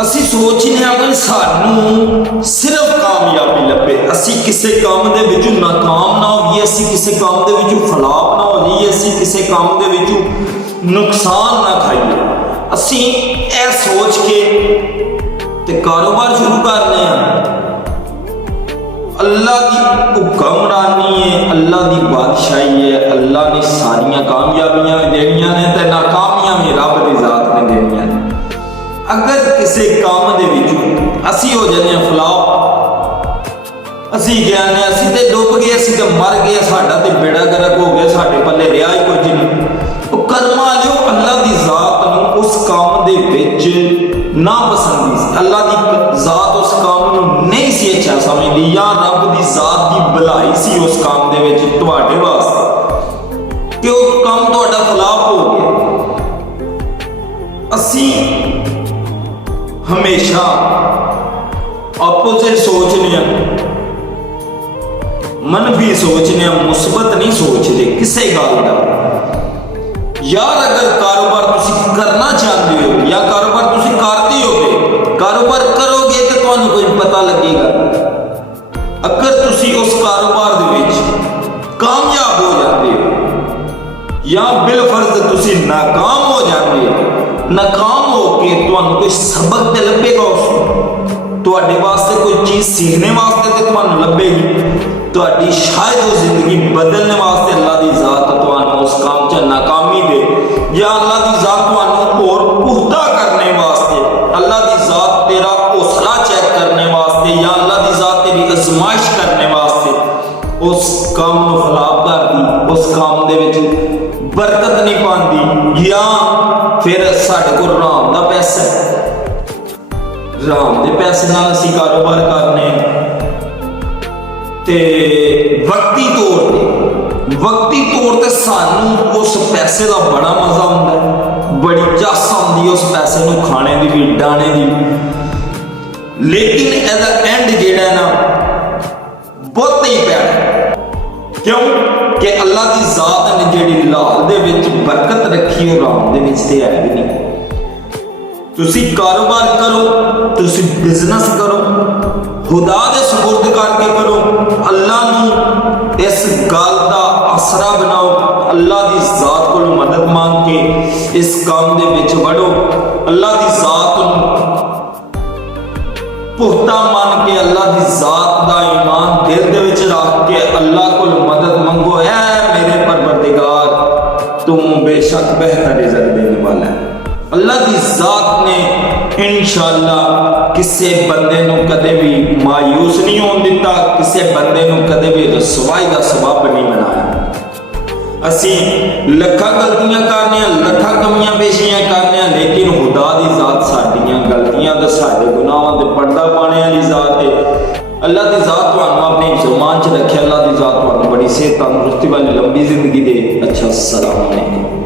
असी सोचने कि सानू सिर्फ कामयाबी लभे, असी किसी काम दे विचों नाकाम ना होइए, असी किसी काम दे विचों फलाप ना हो जाइए, असी किसी काम दे विचों नुकसान ना खाइए। असी ए सोच के ते कारोबार शुरू करने अल्लाह की हुक्मरानी है, अल्लाह की बादशाही है, अल्लाह ने सारियां कामयाबियां भी देनियां ने ते नाकामियां भी रब की जात ने देनियां ने। अगर किसी काम दे विचों असी हो जाने फलाप, असी कहने असी ते डुब गए, असी ते मर गए, साडा ते बेड़ा गर्क हो गया, साडे पल्ले रिहा ही कुछ नहीं। कर्मा लियो अल्लाह की जात नूं उस काम दे विच ना पसंदी सी, अल्लाह की जात उस काम नूं नहीं सी अच्छा समझदी, या रब की जात की भलाई सी उस काम दे विच तुहाडे वास्ते कि वो काम तुहाडा फलाप हो गया। असी हमेशा अपोजिट सोचने, मनफी सोचने, मुस्बत नहीं सोचते किसी गल का। यार अगर कारोबार तुसी करना चाहते हो या कारोबार तुसी करते हो, कारोबार करोगे तो तुहानू कोई पता लगेगा। अगर तुसी उस कारोबार दे विच कामयाब हो जाते हो या बिलफर्ज तुसी नाकाम हो जाते हो, नाकाम होके तुहानू कोई सबक ते लभेगा, उस तुहाडे वास्ते कोई चीज़ सीखने वास्ते ते तुहानू लभेगी, तुहाडी शायद वो जिंदगी बदलने वास्ते अल्लाह की जात तुहानू उस काम च नाकामी दे, या अल्लाह की जात तुहानू और पुख्ता करने वास्ते, अल्लाह की जात तेरा हौसला चेक करने वास्ते, या अल्लाह की जात तेरी आजमाइश करने वास्ते उस काम नूं फलाप कर दी, उस काम दे विच बरकत नहीं पाती, या फिर साडे कोल राम दा पैसा है, राम दे पैसे नाल असीं कारोबार करने ते वक्ती तौर ते सानू उस पैसे का बड़ा मजा आंदा है, बड़ी चस आंदी उस पैसे नूं खाने की भी, डाने की, लेकिन एदा एंड जिहड़ा ना बहुत ही प्यारा। क्यों कि अल्लाह की जात ने जिहड़ी लाल दे विच बरकत रखी है, राम दे विच ते है भी नहीं। तुसी कारोबार करो, तुसी बिजनेस करो, खुदा दे सुपुर्द करके करो, अल्लाह नूं इस गल दा आसरा बनाओ, अल्लाह की जात कोल मदद मांग के इस काम दे विच वड़ो, अल्लाह की जात नूं पुख्ता मान के, अल्लाह की जात दा ईमान दिल दे विच रख के अल्लाह कोल मदद मंगो। ऐ मेरे परवरदिगार तुम बेशक बेहतर रिज़्क़ देने वाला है। अल्लाह की जात ने इंशाअल्लाह किसी बंदे नूं कदे भी मायूस नहीं होने दिता, किसी बंदे नूं कदे भी रसवाई का सबब नहीं बनाया। असी लखा गलतियां करने, लखा कमियां पेशियां करने, लेकिन खुदा की जात साडियां गलतियां ते साडे गुनाहां ते पर्दा पाने वाली जात है। अल्लाह की जात तुहानू अपनी ज़ुबान च रखे, अल्लाह की जात तुहानू बड़ी सेहत तंदुरुस्ती वाली लंबी जिंदगी दे। अच्छा, अस्सलाम वालेकुम।